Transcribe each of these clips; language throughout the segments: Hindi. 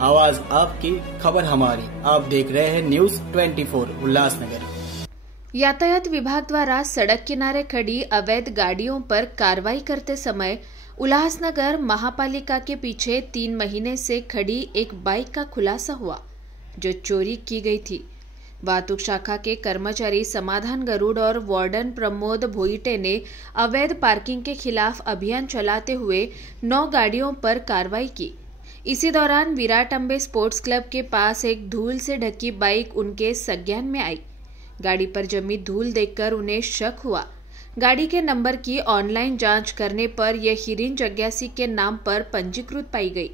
आवाज आपकी, खबर हमारी। आप देख रहे हैं न्यूज 24 उल्लासनगर। यातायात विभाग द्वारा सड़क किनारे खड़ी अवैध गाड़ियों पर कार्रवाई करते समय उल्लासनगर महापालिका के पीछे 3 महीने से खड़ी एक बाइक का खुलासा हुआ, जो चोरी की गई थी। वाहतुक शाखा के कर्मचारी समाधान गरुड़ और वार्डन प्रमोद भोईटे ने अवैध पार्किंग के खिलाफ अभियान चलाते हुए 9 गाड़ियों पर कार्रवाई की। इसी दौरान विराट अंबे स्पोर्ट्स क्लब के पास एक धूल से ढकी बाइक उनके संज्ञान में आई। गाड़ी पर जमी धूल देखकर उन्हें शक हुआ। गाड़ी के नंबर की ऑनलाइन जांच करने पर यह हिरिन जग्यासी के नाम पर पंजीकृत पाई गई।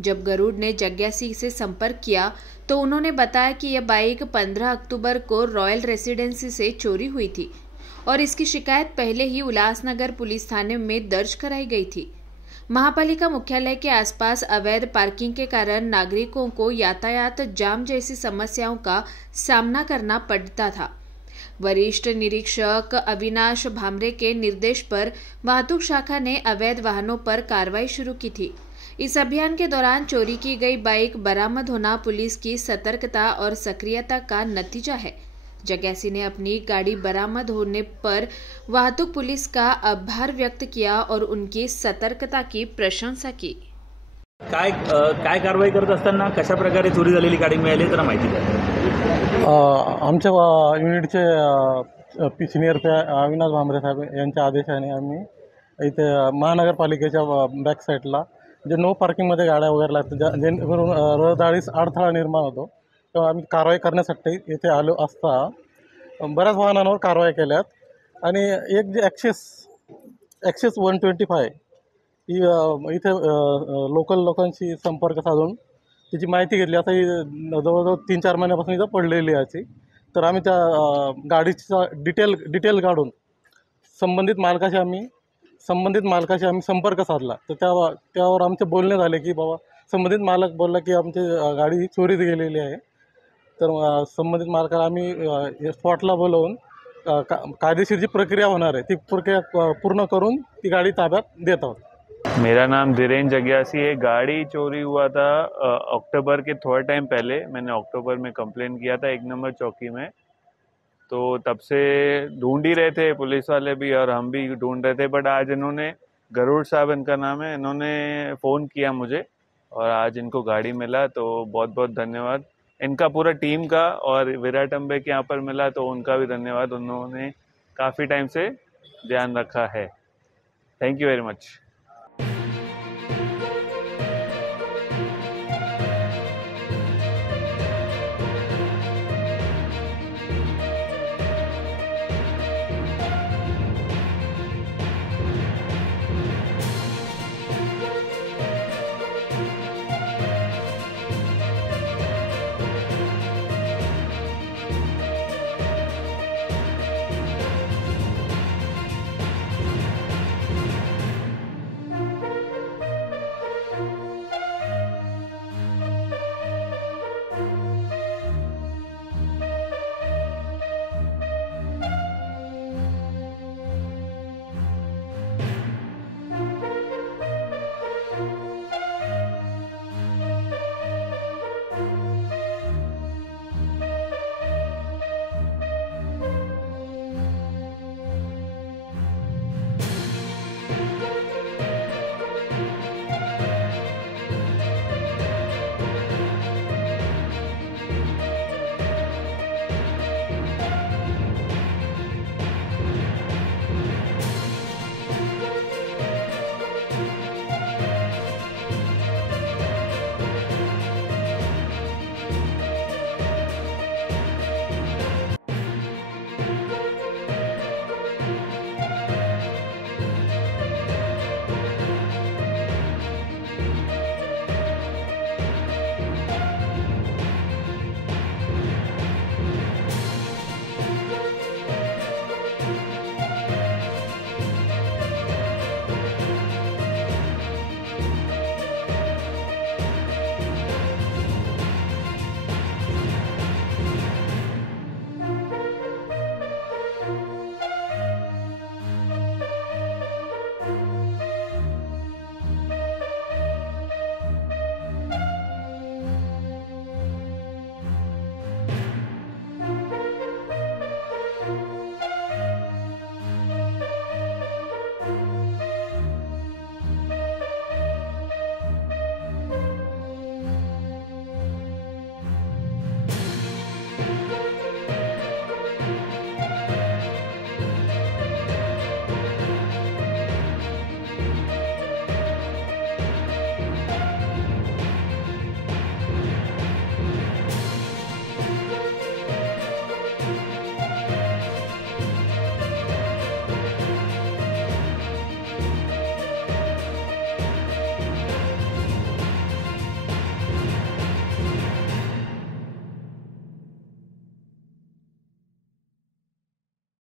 जब गरुड़ ने जग्यासी से संपर्क किया तो उन्होंने बताया कि यह बाइक 15 अक्टूबर को रॉयल रेसिडेंसी से चोरी हुई थी और इसकी शिकायत पहले ही उल्लासनगर पुलिस थाने में दर्ज कराई गई थी। महापालिका मुख्यालय के आसपास अवैध पार्किंग के कारण नागरिकों को यातायात जाम जैसी समस्याओं का सामना करना पड़ता था। वरिष्ठ निरीक्षक अविनाश भामरे के निर्देश पर वाहतुक शाखा ने अवैध वाहनों पर कार्रवाई शुरू की थी। इस अभियान के दौरान चोरी की गई बाइक बरामद होना पुलिस की सतर्कता और सक्रियता का नतीजा है। जग्यासी ने अपनी गाड़ी बरामद होने पर वाहतूक पुलिस का आभार व्यक्त किया और उनकी सतर्कता की प्रशंसा की। काय कारवाई करत असताना कशा प्रकारे चोरी झालेली गाडी मिळाली जरा माहिती द्या। आमच्या युनिटचे सिनियर अविनाश भामरे साहेब यांच्या आदेशाने आम्ही इथे महानगरपालिकेच्या बॅक साईडला जे नो पार्किंगमध्ये गाड्या वगैरे लागतात जेणेकरून रहदारीस अडथळा निर्माण होतो, तेव्हा आम्ही कारवाई करण्यासाठी इथे आलो असता बऱ्याच वाहनांवर कारवाई केल्यात आणि एक जे ॲक्सेस 125 ही इथे लोकल लोकांशी संपर्क साधून त्याची माहिती घेतली। आता ही जवळजवळ 3-4 महिन्यापासून इथं पडलेली आहे। तर आम्ही त्या गाडीचा डिटेल काढून संबंधित मालकाशी आम्ही संपर्क साधला। तर त्यावर आमचे बोलणे झाले की बाबा संबंधित मालक बोलला की आमची गाडी चोरीत गेलेली आहे। तर संबंधित मालकाला आम्ही स्पॉटला बोलवून कायदेशीर जी प्रक्रिया होणार है ती प्रक्रिया पूर्ण करून ती गाड़ी ताब्यात देत आहोत। मेरा नाम धीरेन जग्यासी है। गाड़ी चोरी हुआ था अक्टूबर के थोड़ा टाइम पहले। मैंने अक्टूबर में कंप्लेन किया था 1 नंबर चौकी में, तो तब से ढूंढ ही रहे थे पुलिस वाले भी और हम भी ढूंढ रहे थे। बट आज इन्होंने, गरुड़ साहब इनका नाम है, इन्होंने फ़ोन किया मुझे और आज इनको गाड़ी मिला, तो बहुत बहुत धन्यवाद इनका पूरा टीम का। और विराट अंबे के यहाँ पर मिला तो उनका भी धन्यवाद, उन्होंने काफ़ी टाइम से ध्यान रखा है। Thank you very much.